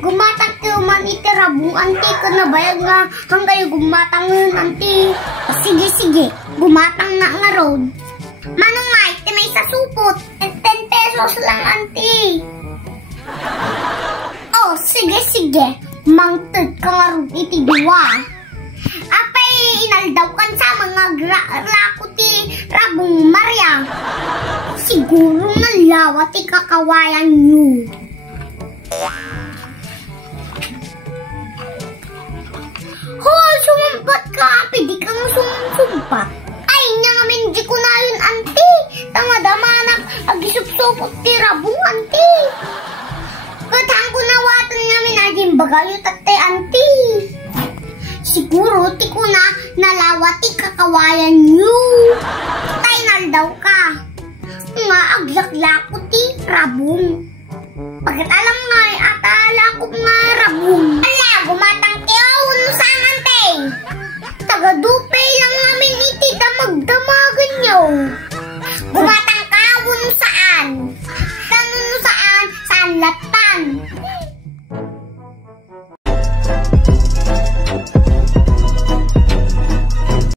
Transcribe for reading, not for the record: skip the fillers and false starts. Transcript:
Gumatang kayo man itirabong anti ka na bayag nga hanggang gumatang yun anti. Sige, gumatang na nga road. Manong may, tinay sa supot. 10 pesos lang anti. Oh, sige. Mangtid ka nga road iti duwa. Apay inaldaw kan sa mga lako ti Rabong Maria. Siguro nalawa ti kakawayan nyo. Hoy, sumampat ka. Pwede kang sumampat. Ay, nga ngamin di ko na yun, anti. Tanga-damanak, agisupsupot ti Rabong, anti. Katang ko nawatan ngamin aging bagayot at te, anti. Siguro, ti ko na nalawa ti kakawayan nyo. Tay, naldaw ka. Nga, aglaklako ti Rabong. Pagkat alam nga, atala ko nga Rabong. Ala, gumatang kayo, unusangan te. Taga-dupay lang namin iti damag-damagan nyo.